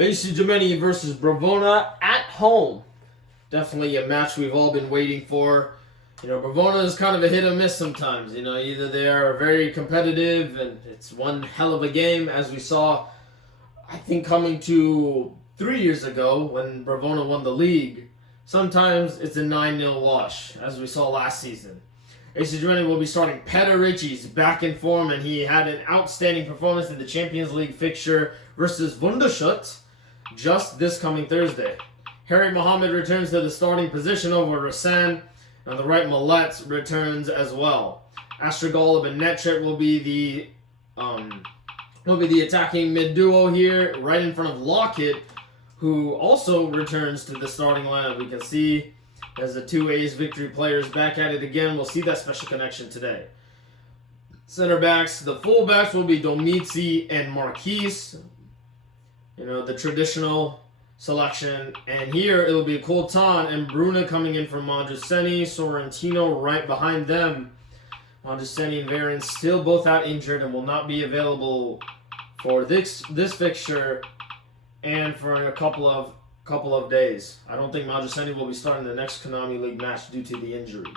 AC Gemini versus Bravona at home. Definitely a match we've all been waiting for. Bravona is kind of a hit or miss sometimes. Either they are very competitive and it's one hell of a game, as we saw, I think, coming to 3 years ago when Bravona won the league. Sometimes it's a 9-0 wash, as we saw last season. AC Gemini will be starting Ricci's back in form, and he had an outstanding performance in the Champions League fixture versus Wundershut just this coming Thursday. Harry Mohammed returns to the starting position over Rassan. On the right, Millet returns as well. Astragol and Netchet will be the attacking mid duo here, right in front of Lockett, who also returns to the starting lineup. We can see as the two A's victory players back at it again. We'll see that special connection today. Center backs, the full backs will be Domizi and Marquise. The traditional selection. And here it'll be Colton and Bruna coming in from Mondruseni, Sorrentino right behind them. Mondruseni and Varyn still both out injured and will not be available for this fixture and for a couple of days. I don't think Mondruseni will be starting the next Konami League match due to the injury.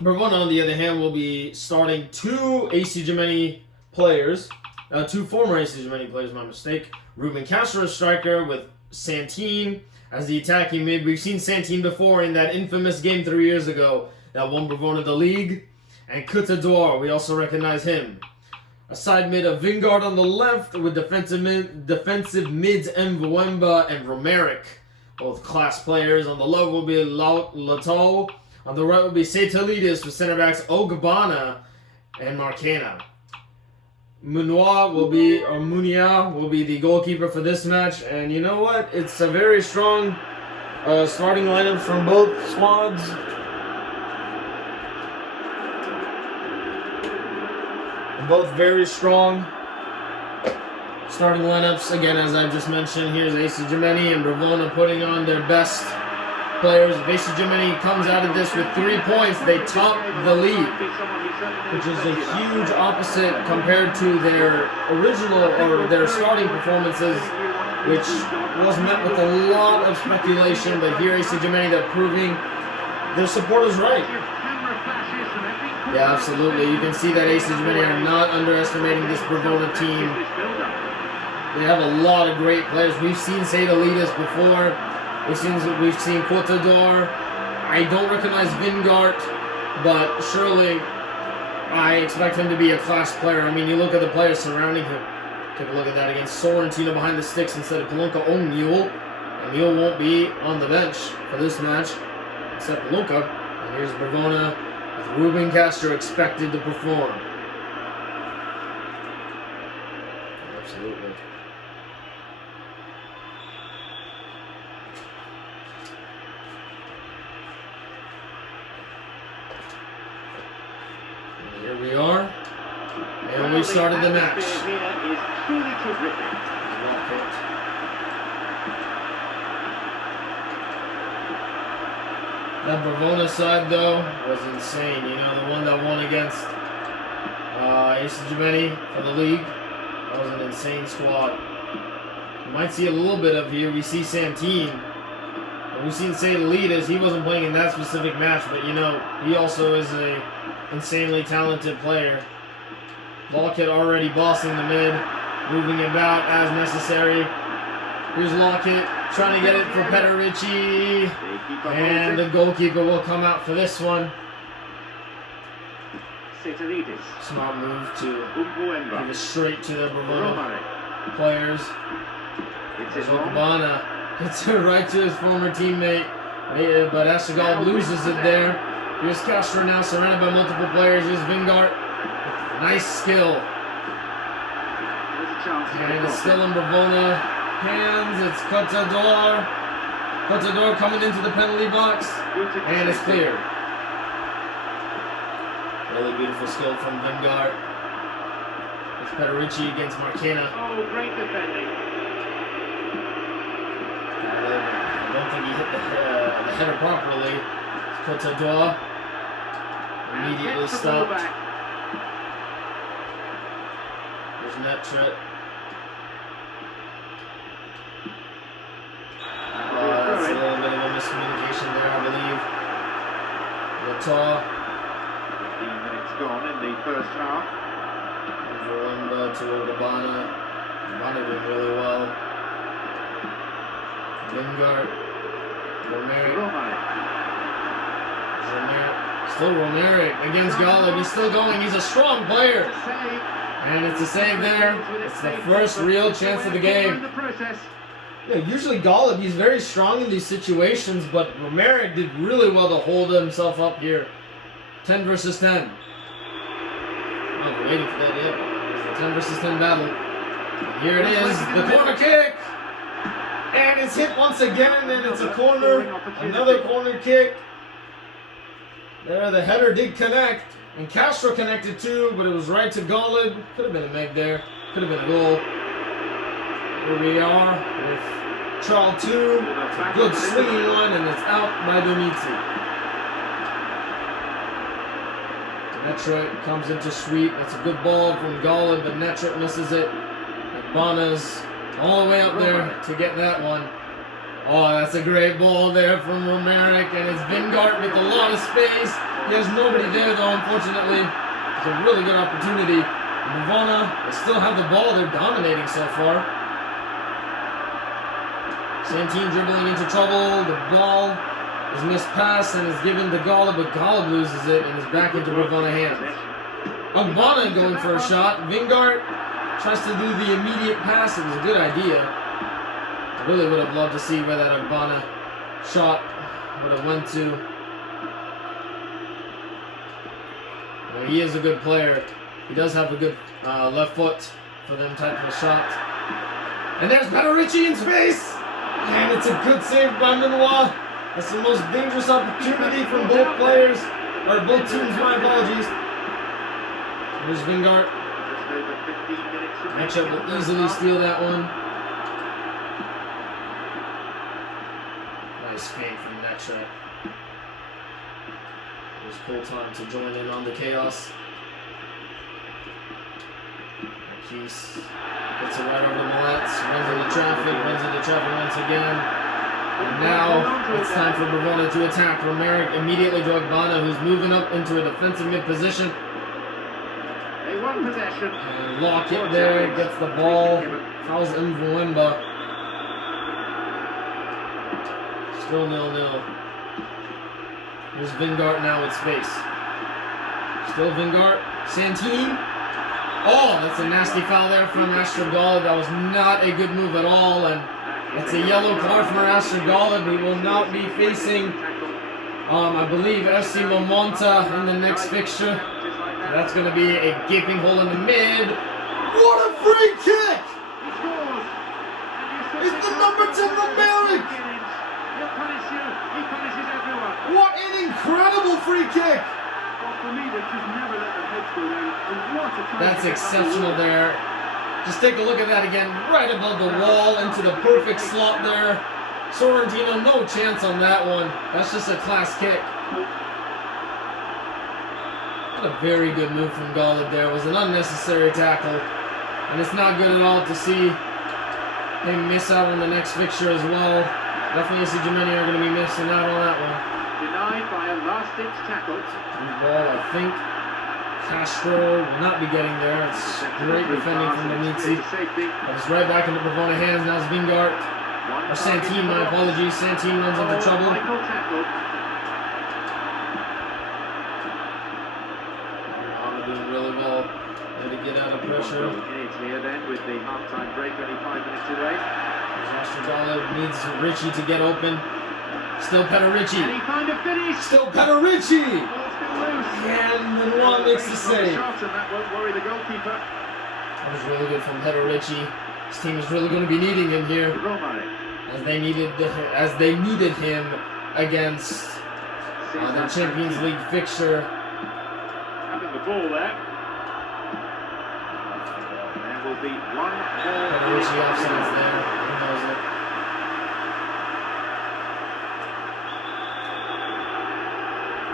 Bravona, on the other hand, will be starting two AC Gemini players. Two former AC Gemini players, my mistake. Ruben Castro, striker, with Santine as the attacking mid. We've seen Santine before in that infamous game 3 years ago that won Bravona the league. And Coutador, we also recognize him. A side mid of Vingard on the left with defensive mids Mvwemba and Romeric. Both class players. On the left will be Lato. On the right will be Setalidis with center backs Ogbana and Marcana. Munia will be the goalkeeper for this match, and you know what? It's a very strong starting lineup from both squads. Both very strong starting lineups. Again, as I just mentioned, here's AC Gemini and Bravona putting on their best players. If AC Gemini comes out of this with 3 points, they top the league, which is a huge opposite compared to their original or their starting performances, which was met with a lot of speculation. But here AC Gemini, they're proving their supporters right. Yeah, absolutely. You can see that AC Gemini are not underestimating this Bravona team. They have a lot of great players. We've seen Seydalidis before. We've seen Coutador. I don't recognize Vingard, but surely I expect him to be a class player. I mean, you look at the players surrounding him. Take a look at that against Sorrentino behind the sticks instead of Palunka. Mule. And Mule won't be on the bench for this match, except Palunka. And here's Bravona with Ruben Castro expected to perform. Absolutely. Here we are, and we started the match. That Bravona side, though, was insane. The one that won against AC Gemini for the league. That was an insane squad. You might see a little bit of here. We see Santine. We've seen Seydalidis. He wasn't playing in that specific match, but he also is a insanely talented player. Lockett already bossing the mid, moving about as necessary. Here's Lockett trying to get it for Ricci, and the goalkeeper will come out for this one. Smart move to give it straight to the Bravona players. It's Ogbana. It's right to his former teammate, but Astragol loses it there. Here's Castro now surrounded by multiple players. Here's Vingard. Nice skill. And it's still in Bravona hands. It's Coutador. Coutador coming into the penalty box. And it's cleared. Really beautiful skill from Vingard. It's Ricci against Marcana. Oh, great defending. I don't think he hit the header properly. Coutador immediately stopped. There's Netchet. Utah. 15 minutes gone in the first half. Bravona to Bravona. Bravona doing really well. Vingart. Romeric. Still Romeric against Golub. He's still going. He's a strong player. And it's a save there. It's the first real chance of the game. Yeah, usually Golub, he's very strong in these situations, but Romeric did really well to hold himself up here. 10 versus 10. I'm waiting for that yet. It's a 10 versus 10 battle. And here it is, the corner kick. And it's hit once again, and it's a corner. Another corner kick. There, the header did connect. And Castro connected too, but it was right to Golub. Could have been a meg there. Could have been a goal. Here we are with trial 2. It's a good swinging one, and it's out by Donizzi. Netrick comes into sweep. It's a good ball from Golub, but Netrick misses it. And Bona's all the way up there to get that one. Oh, that's a great ball there from Romeric, and it's Vingart with a lot of space. He has nobody there, though, unfortunately. It's a really good opportunity. Bravona, they still have the ball. They're dominating so far. Santine dribbling into trouble. The ball is mispassed and is given to Golub, but Golub loses it and is back into Bravona hands. Agbana going for a shot. Vingart tries to do the immediate pass. It was a good idea. I really would have loved to see where that Agbana shot would have went to. Well, he is a good player. He does have a good left foot for them type of shots. And there's Petterici in space! And it's a good save by Minois. That's the most dangerous opportunity from both players, or both teams, my apologies. Here's Vingart. Matchup will easily steal that one. Nice feint from Netrick. It was cool time to join in on the chaos. Marquise hits it right over the Millets, runs into traffic once again. And now it's time for Bravona to attack. Romeric immediately to Agbana, who's moving up into a defensive mid position. They won possession. And Lockett there gets the ball. Fouls Mvwemba. Still 0-0. Here's Vingart now with space. Still Vingart. Santini. Oh, that's a nasty foul there from Astrogolub. That was not a good move at all. And it's a yellow card for Astrogolub. He will not be facing, I believe, FC La Monta in the next fixture. That's going to be a gaping hole in the mid. What a free kick! It's the number 10 Romeric! What an incredible free kick! That's exceptional there. Just take a look at that again, right above the wall, into the perfect slot there. Sorrentino, no chance on that one. That's just a class kick. What a very good move from Golub there. It was an unnecessary tackle. And it's not good at all to see him miss out on the next fixture as well. Definitely see Gemini are going to be missing out on that one. Denied by a last-ditch tackle. Through ball, I think. Castro will not be getting there. It's great defending from Donizzi. But it's right back into Bravona hands. Now it's Vingart. Or Santine, my apologies. Santine runs into trouble. Doing really well there to get out of pressure. Here then with the half-time break only 5 minutes away. Astrogolub needs Ricci to get open. Still Petterici. And he kind of finished. Still Petterici. And Minois makes the save. That won't worry the goalkeeper. That was really good from Petterici. This team is really going to be needing him here, as they needed him against the Champions League fixture. Having the ball there. There will be one more. Petterici offsides there. He knows it.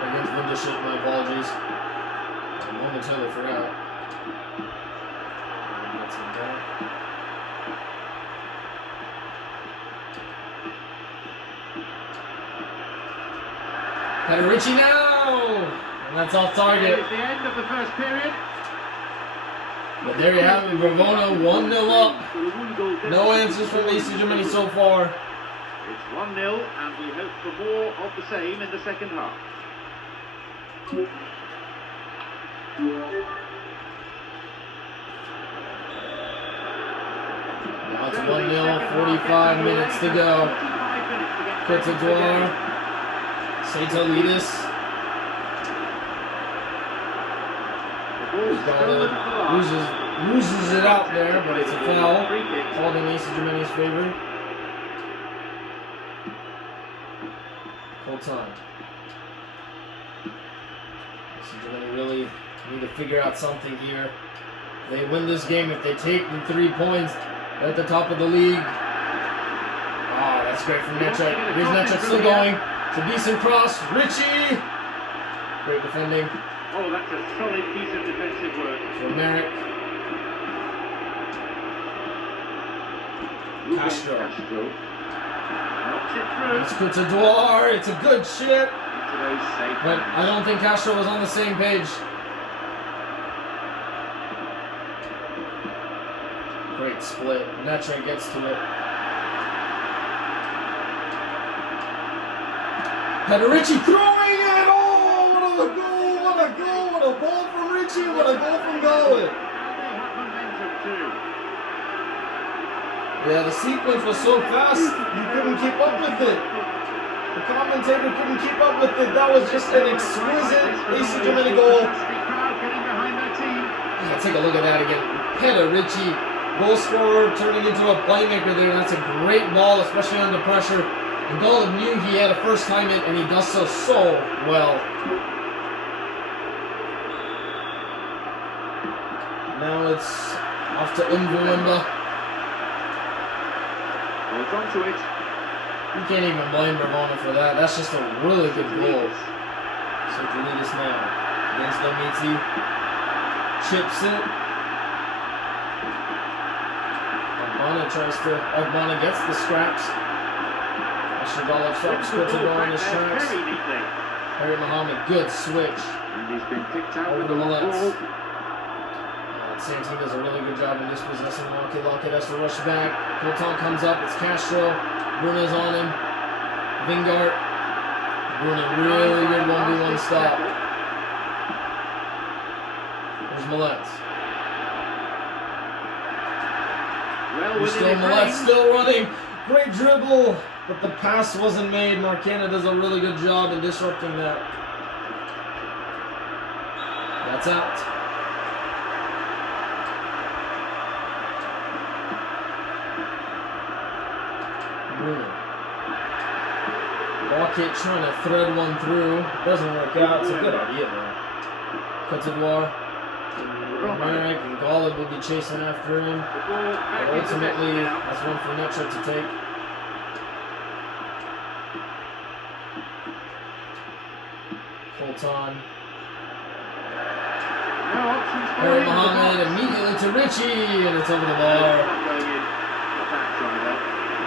Against Wundershit, my apologies. I momentarily forgot. Petterici now! That's off It's target. the end of the first period. But there you have it, Bravona 1-0 up. For a one-goal No deficit. answers from AC Germany so far. It's 1-0, and we hope for more of the same in the second half. Now it's 1-0, 45 minutes to go. 45 minutes to get Courtois, Saitolidis. The ball's stolen at the last. Loses it out there, but it's a foul. Free kick. Called in AC Germany's favor. Full time. AC Germany really need to figure out something here. They win this game. If they take the 3 points, they're at the top of the league. Ah, that's great from Netchek. Here's Netchek still going. It's a decent cross. Richie! Great defending. Oh, that's a solid piece of defensive work. For Merrick. Castro. Knocks it through. It's Courtois. It's a good chip. Into those safe But hands. I don't think Castro was on the same page. Great split. Netre gets to it. Pederici throwing it! Oh, what a goal! What a goal! What a ball from Richie! What a goal from Galway! And they have momentum too. Yeah, the sequence was so fast, you couldn't keep up with it. The commentator couldn't keep up with it. That was just an exquisite AC Germany goal. Fantastic crowd getting behind their team. Yeah, take a look at that again. Pederici, goal scorer, turning into a playmaker there. That's a great ball, especially under pressure. And Golub knew he had a first time in, and he does so well. Now it's off to Mbuemba. Holds on to it. You can't even blame Bravona for that. That's just a really good goal. So Jalidas now against Domiti. Chips it. Ogbonna gets the scraps. Shagalov stops Courtois on his tracks. Very neatly. Harry Mohammed, good switch. And he's been picked out Over with the the long left. ball. Santini does a really good job in dispossessing Lockett. Lockett has to rush back. Coulton comes up. It's Castro. Bruno's on him. Vingart. Bruno, really good 1v1 stop. There's Millet. Well There's within still his Millet, range. still running. Great dribble, but the pass wasn't made. Marcana does a really good job in disrupting that. That's out. Bruno. Lockett trying to thread one through. Doesn't work out. It's a good idea though. Courtois. Merrick and Golub will be chasing after him. The ball But back into ultimately, possession now. that's one for Netre to take. Colton. No options for Harry him. Mohammed immediately to Richie, and it's over the Not bar. going in. Not that try though.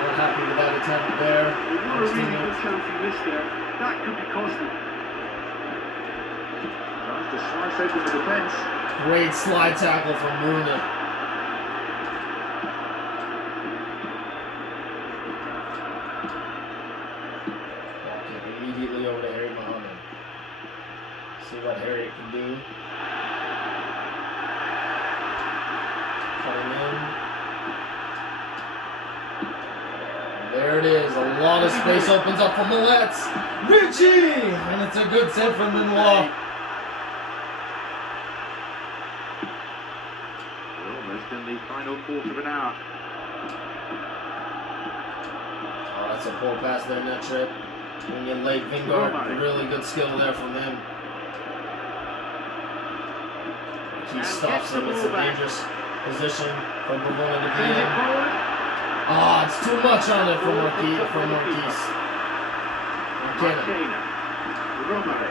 Not happy with that attempt there. Not a His really good teammates. chance he missed there. That could be costly. Tries to slice open the defence. Great slide tackle from Bruno. Lockett immediately over to Harry Mohammed. See what Harry can do. Cutting in. There it is. A lot of space opens up for Millet. Richie! And it's a good save from Benoit. We're almost in the final quarter of an hour. Oh, that's a poor pass there, Netre. Bring in late Vingard. Really good skill there from him. He stops him. It's a dangerous position for Bravona to be Sends it in. forward. Ah, it's too much on it for Marquise. McKenna. Marcena. Romare.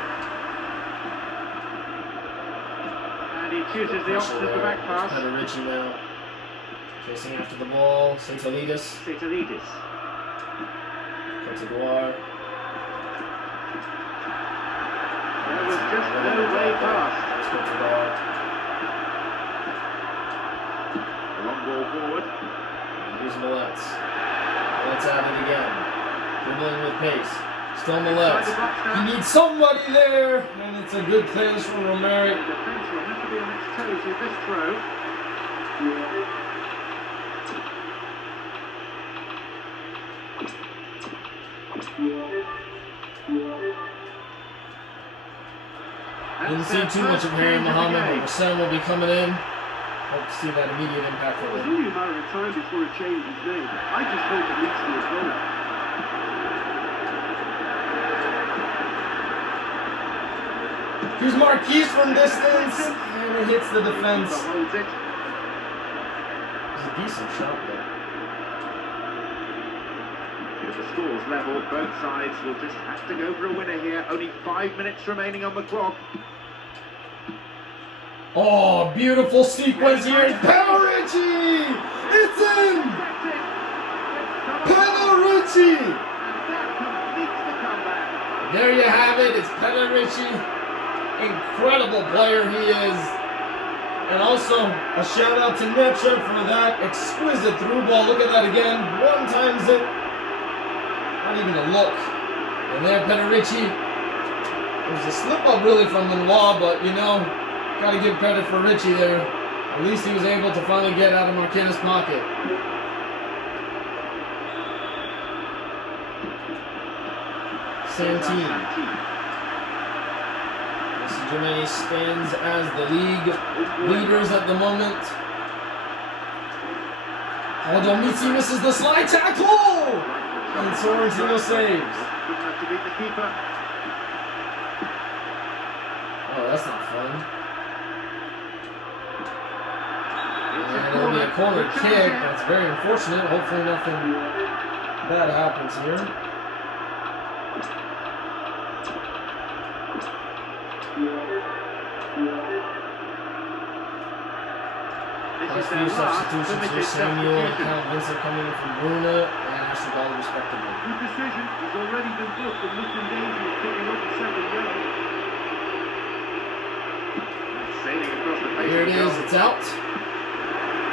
And he chooses the option of the back pass. Pederici now. Chasing after the ball. Saitolidis. Saitolidis. Courtois. There was just no way past. Let's go to the ball. A long ball forward. Here's Millet's. Millet's at it again. Dribbling with pace. Still Millet's. He needs somebody there, and it's a good clearance from Romero. The defence will have to be on its toes with this throw. Didn't see too much of Harry Mohammed, but Rasen will be coming in. Hope to see that immediate impact It for was him. only a matter of time before a change was made. I just hope it leads to a goal. Here's Marquise from distance, and it hits the defense. Holds it. It's a decent shot, though. With the scores level, both sides will just have to go for a winner here. Only 5 minutes remaining on the clock. Oh, beautiful sequence here. Pellericci! It's in! Pellericci! And that completes the comeback. There you have it. It's Pellericci. Incredible player he is. And also, a shout out to Netra for that exquisite through ball. Look at that again. One times it. Not even a look. And there, Pellericci. It was a slip up really from Lenoir, but you know, gotta give credit for Richie there. At least he was able to finally get out of Marquinhos' pocket. Santine. Gemini stands as the league leaders at the moment. Aldomisi misses the slide tackle! And Sorrentino saves. Good enough to beat the keeper. Oh, that's not fun. And it'll be a corner kick. That's very unfortunate. Hopefully nothing bad happens here. Last few substitutions here. Samuel and Count Vincent coming in from Bruna and Ashley Ball respectively. Good decision. He's already been booked and looked in danger of picking up the second yellow. Sailing across the face. Here it is. It's out.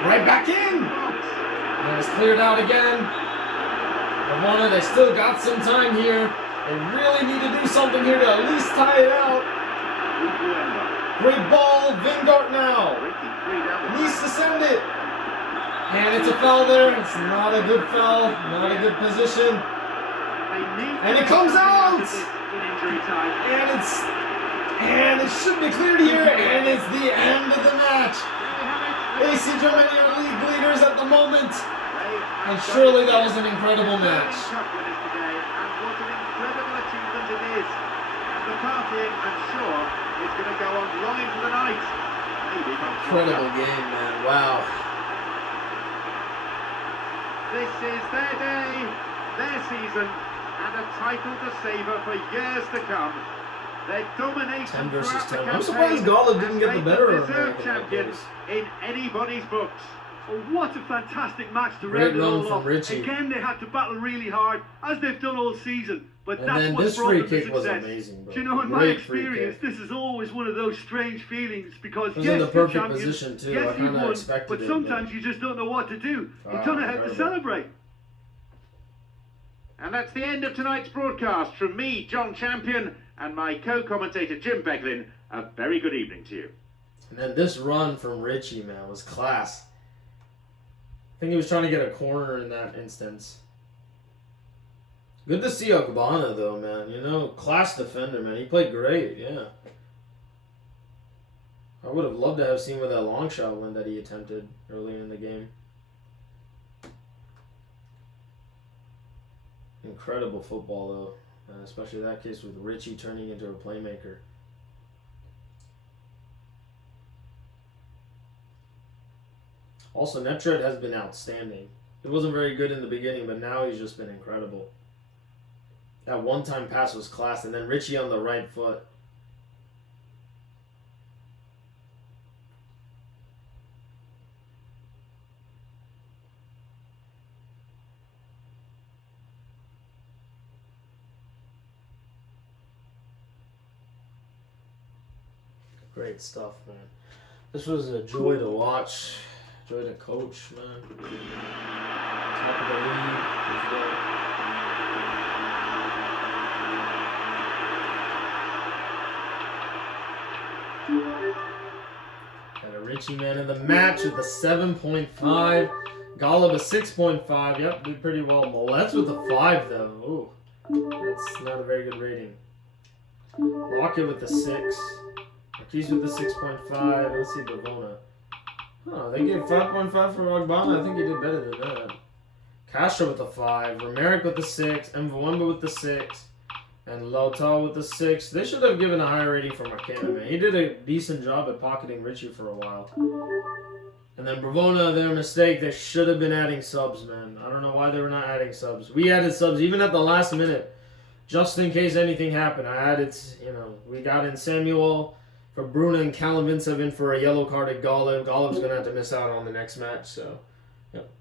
Right back in. And it's cleared out again. Bravona, they still got some time here. They really need to do something here to at least tie it out. Great ball. Vingart now. Needs to send it. And it's a foul there. It's not a good foul. Not a good position. And it comes out. And it should be cleared here. And it's the end of the match. AC Germany are league leaders at the moment. And surely that was an incredible match. And what an incredible achievement it is. And the partying, I'm sure, is going to go on long into the night. Incredible game, man. Wow. This is their day, their season, and a title to savour for years to come. Their domination 10 versus throughout the 10. I'm campaign surprised Gala didn't get the has better made of them deserved American champions in anybody's books. Oh, what a fantastic match to Great round it run all from off. Richie. Again, they had to battle really hard, as they've done all season. But And that's then what's this brought free them to kick was success. amazing, bro. Do you know, in my Great free experience, kick. this is always one of those strange feelings because It was yes, in the you're perfect champions, position, too. yes, I you kinda won, expected but it, sometimes but- you just don't know what to do. You Ah, don't know how to incredible. celebrate. And that's the end of tonight's broadcast from me, John Champion, and my co-commentator Jim Beglin. A very good evening to you. And then this run from Richie, man, was class. I think he was trying to get a corner in that instance. Good to see Okbana, though, man. You know, class defender, man. He played great, yeah. I would have loved to have seen with that long shot one that he attempted earlier in the game. Incredible football, though. Especially that case with Richie turning into a playmaker. Also, Neptred has been outstanding. It wasn't very good in the beginning, but now he's just been incredible. That one-time pass was class, and then Richie on the right foot. Great stuff, man. This was a joy to watch, joy to coach, man. Top of the league as well. Got a Richie man in the match with a 7.5. Golub a 6.5. Yep, did pretty well. Moletz with a 5 though. Ooh, that's not a very good rating. Lockett with the 6. Marquise with the 6.5. Let's see Bravona. Oh, they gave 5.5 for Bravona. I think he did better than that. Castro with the 5. Romeric with the 6. Mvwemba with the 6. And Lautaro with the 6. They should have given a higher rating for McKenna, man. He did a decent job at pocketing Richie for a while. And then Bravona, their mistake. They should have been adding subs, man. I don't know why they were not adding subs. We added subs even at the last minute. Just in case anything happened, I added, we got in Samuel for Bruna and Callum Vincev in for a yellow card at Golub. Golub's going to have to miss out on the next match, so, yep.